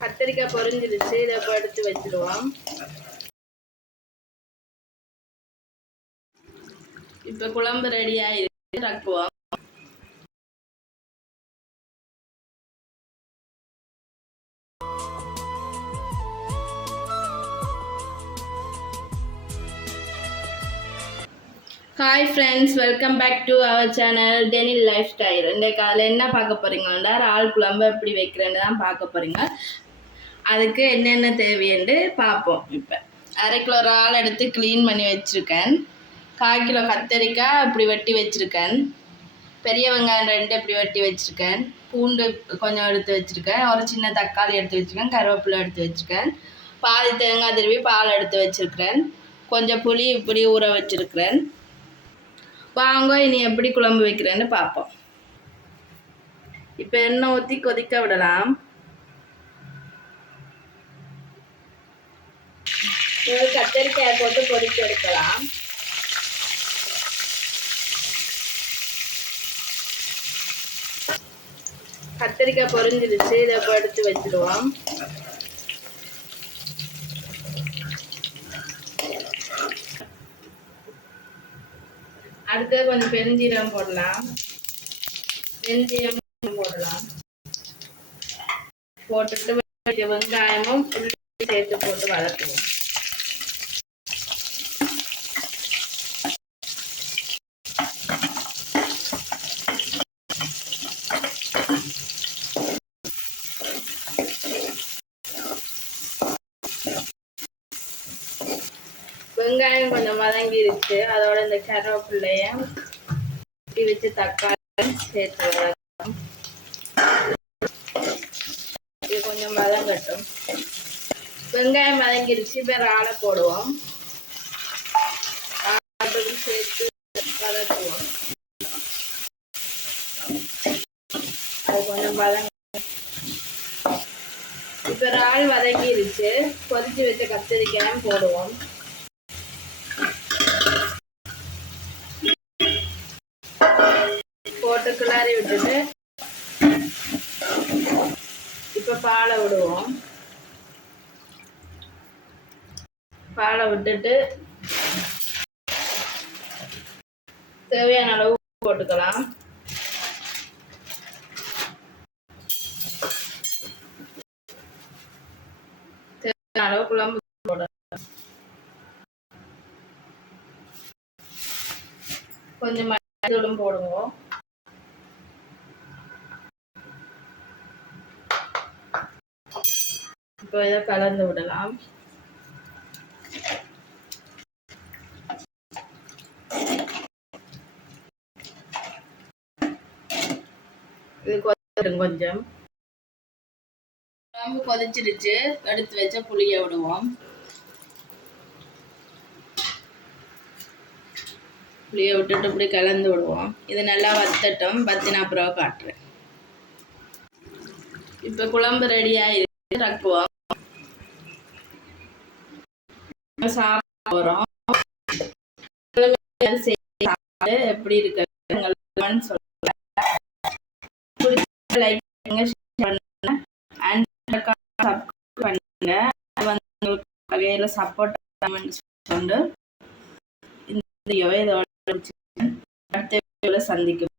கத்திரிக்காய் பொறிஞ்சிருச்சு இதை இப்போ எடுத்து வச்சிடுவோம் இப்போ குழம்பு ரெடி ஆயிருக்கு. ரக்குவோம் hi friends welcome back to our channel Daniil lifestyle இந்த காலையில் என்ன பார்க்க போகிறீங்களா ஆள் குழம்பு எப்படி வைக்கிறேன்னு தான் பார்க்க போகிறீங்க அதுக்கு என்னென்ன தேவைன்னு பார்ப்போம். இப்போ அரை கிலோ இறால் எடுத்து க்ளீன் பண்ணி வச்சுருக்கேன். கால் கிலோ கத்தரிக்காய் இப்படி வெட்டி வச்சுருக்கேன். பெரிய வெங்காயம் ரெண்டு இப்படி வெட்டி வச்சுருக்கேன். பூண்டு கொஞ்சம் எடுத்து வச்சுருக்கேன். ஒரு சின்ன தக்காளி எடுத்து வச்சுருக்கேன். கருவேப்பிலை எடுத்து வச்சுருக்கேன். பாதி தேங்காய் திருவி பால் எடுத்து வச்சுருக்கிறேன். கொஞ்சம் புளி இப்படி ஊற வச்சுருக்கிறேன். வாங்க இனி எப்படி குழம்பு வைக்கிறேன்னு பார்ப்போம். இப்போ எண்ணெய் ஊற்றி கொதிக்க விடலாம். கத்தரிக்காயை போட்டு பொறிச்சு எடுக்கலாம். கத்தரிக்காய் பொறிஞ்சிருச்சு இதை இப்போ எடுத்து வச்சிருவோம். அடுத்து கொஞ்சம் பெருஞ்சீரகம் போடலாம். பெருஞ்சீரம் போடலாம். போட்டுட்டு வெங்காயமும் புள்ளி சேர்த்து போட்டு வளர்த்துவோம் வெங்காயம் கொஞ்சம் வதங்கிருச்சு. அதோட இந்த கருவேப்பிள்ளைய வச்சு தக்காளி சேர்த்து வதக்கலாம் இது கொஞ்சம் வதங்கட்டும். வெங்காயம் வதங்கிருச்சு. இப்போ இறாலை போடுவோம். சேர்த்து வதக்குவோம். அது கொஞ்சம் வதங்க இப்போ இறால் வதங்கிருச்சு. கொதிச்சு வச்ச கத்திரிக்காயும் போடுவோம். போட்டு கிளறி விட்டுட்டு இப்போ பாலை விடுவோம். பாலை விட்டுட்டு தேவையான அளவு உப்பு போட்டுக்கலாம். தேவையான அளவு குழம்பு போடலாம். கொஞ்சம் மஞ்சளும் போடுவோம். இப்போ இதை கலந்து விடலாம். இது கொதிடும் கொஞ்சம். குழம்பு கொதிச்சிருச்சு எடுத்து வச்ச புளிய விடுவோம். புளிய விட்டுட்டு இப்படி கலந்து விடுவோம். இது நல்லா வத்தட்டும். வத்தினா அப்புறம் காட்டுறேன். இப்போ குழம்பு ரெடி ஆயிருக்கு. ரக்குவோம் வரும் பண்ணுங்க அது வந்து வகையில் சப்போர்ட் கொண்டு இந்த இதோட அடுத்த சந்திக்கும்.